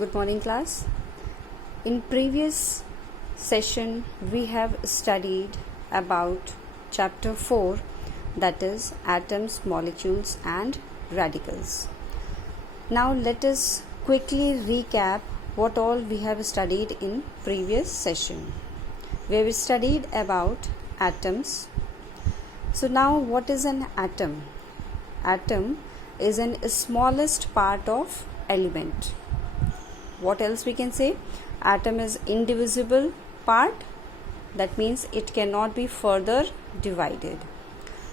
Good morning, class. In previous session, we have studied about chapter 4, that is atoms, molecules and radicals. Now let us quickly recap what all we have studied in previous session. We have studied about atoms. So now what is an atom? Atom is an smallest part of element. What else we can say? Atom is indivisible part, that means it cannot be further divided.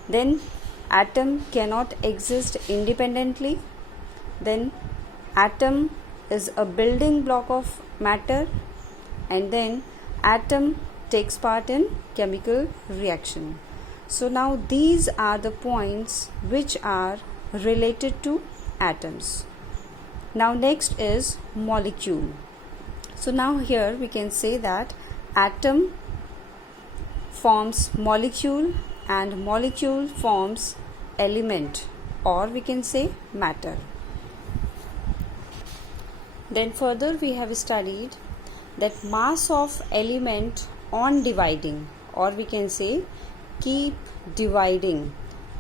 Then atom cannot exist independently. Then atom is a building block of matter, and then atom takes part in chemical reaction. So now these are the points which are related to atoms. Now next is molecule. So now here we can say that atom forms molecule and molecule forms element, or we can say matter. Then further we have studied that mass of element on dividing, or we can say keep dividing,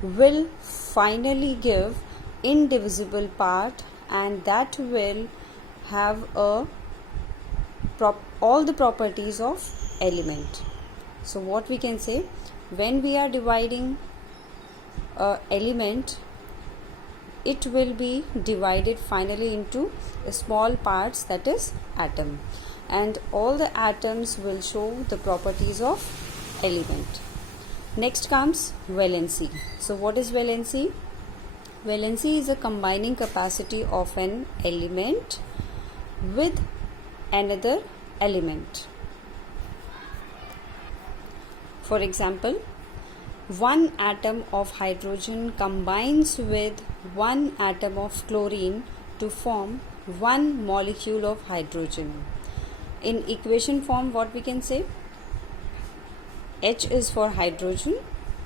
will finally give indivisible part, and that will have all the properties of element. So what we can say, when we are dividing a element, it will be divided finally into small parts, that is atom, and all the atoms will show the properties of element. Next comes valency. So what is valency? Valency is a combining capacity of an element with another element. For example, one atom of hydrogen combines with one atom of chlorine to form one molecule of hydrogen. In equation form, what we can say? H is for hydrogen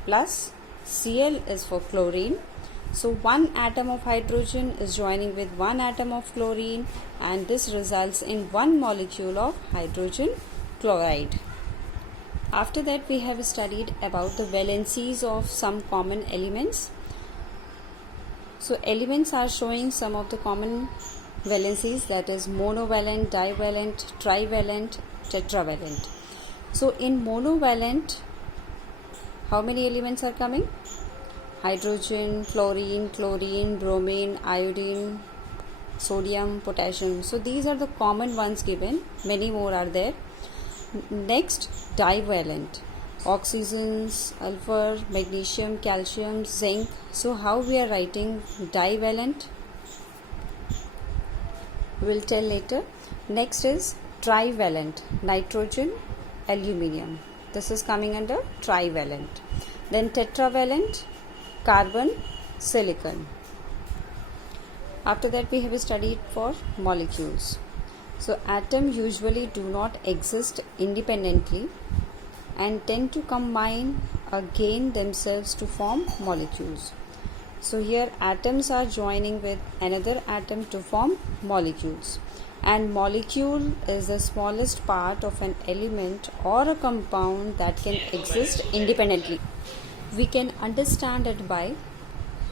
plus Cl is for chlorine. So one atom of hydrogen is joining with one atom of chlorine, and this results in one molecule of hydrogen chloride. After that, we have studied about the valencies of some common elements. So elements are showing some of the common valencies, that is monovalent, divalent, trivalent, tetravalent. So in monovalent, how many elements are coming? Hydrogen, chlorine, bromine, iodine, sodium, potassium. So these are the common ones given. Many more are there. Next, divalent. Oxygen, sulfur, magnesium, calcium, zinc. So how we are writing divalent? We'll tell later. Next is trivalent. Nitrogen, aluminium. This is coming under trivalent. Then tetravalent, carbon, silicon. After that, we have studied for molecules. So atoms usually do not exist independently and tend to combine again themselves to form molecules. So here atoms are joining with another atom to form molecules, and molecule is the smallest part of an element or a compound that can exist independently. We can understand it by,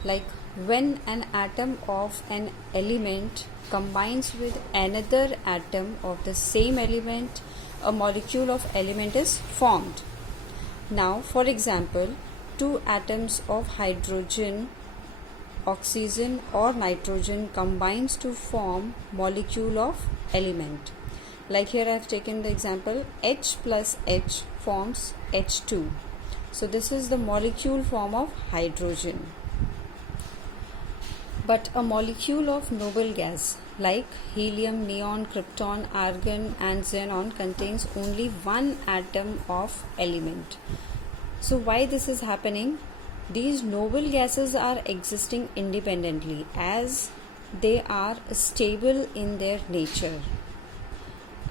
like, when an atom of an element combines with another atom of the same element, a molecule of element is formed. Now, for example, two atoms of hydrogen, oxygen or nitrogen combines to form molecule of element. Like here I have taken the example, H plus H forms H2. So this is the molecule form of hydrogen. But a molecule of noble gas like helium, neon, krypton, argon and xenon contains only one atom of element. So why this is happening? These noble gases are existing independently as they are stable in their nature,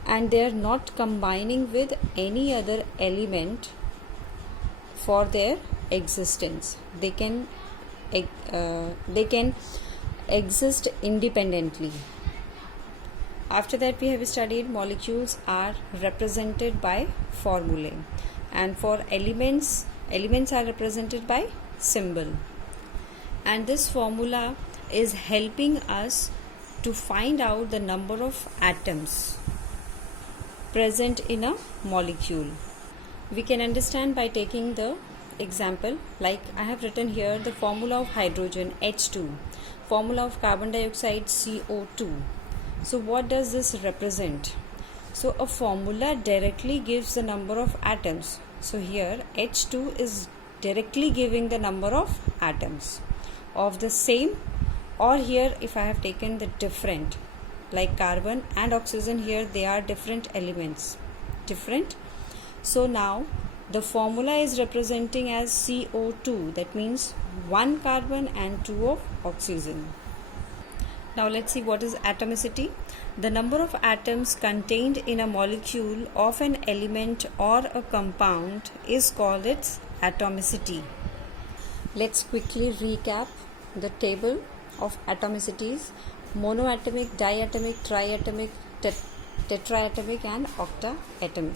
and they are not combining with any other element for their existence. They can exist independently. After that, we have studied molecules are represented by formulae, and for elements are represented by symbol. And this formula is helping us to find out the number of atoms present in a molecule. We can understand by taking the example, like I have written here the formula of hydrogen H2, formula of carbon dioxide CO2. So what does this represent? So a formula directly gives the number of atoms. So here H2 is directly giving the number of atoms of the same, or here if I have taken the different, like carbon and oxygen, here they are different elements, different. So now the formula is representing as CO2, that means 1 carbon and 2 of oxygen. Now let's see what is atomicity. The number of atoms contained in a molecule of an element or a compound is called its atomicity. Let's quickly recap the table of atomicities: monoatomic, diatomic, triatomic, tetraatomic and octaatomic.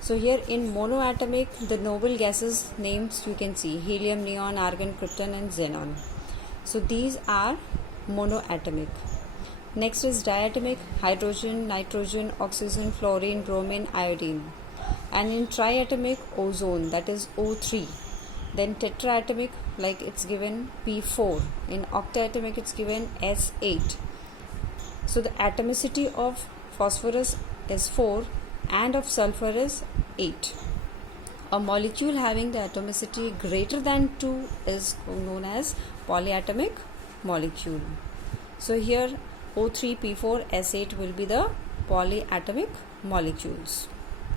So here in monoatomic, the noble gases names you can see: helium, neon, argon, krypton and xenon. So these are monoatomic. Next is diatomic: hydrogen, nitrogen, oxygen, fluorine, bromine, iodine. And in triatomic, ozone, that is O3. Then tetraatomic, like it's given P4. In octaatomic, it's given S8. So the atomicity of phosphorus is 4 and of sulfur is 8. A molecule having the atomicity greater than 2 is known as polyatomic molecule. So here O3, P4, S8 will be the polyatomic molecules.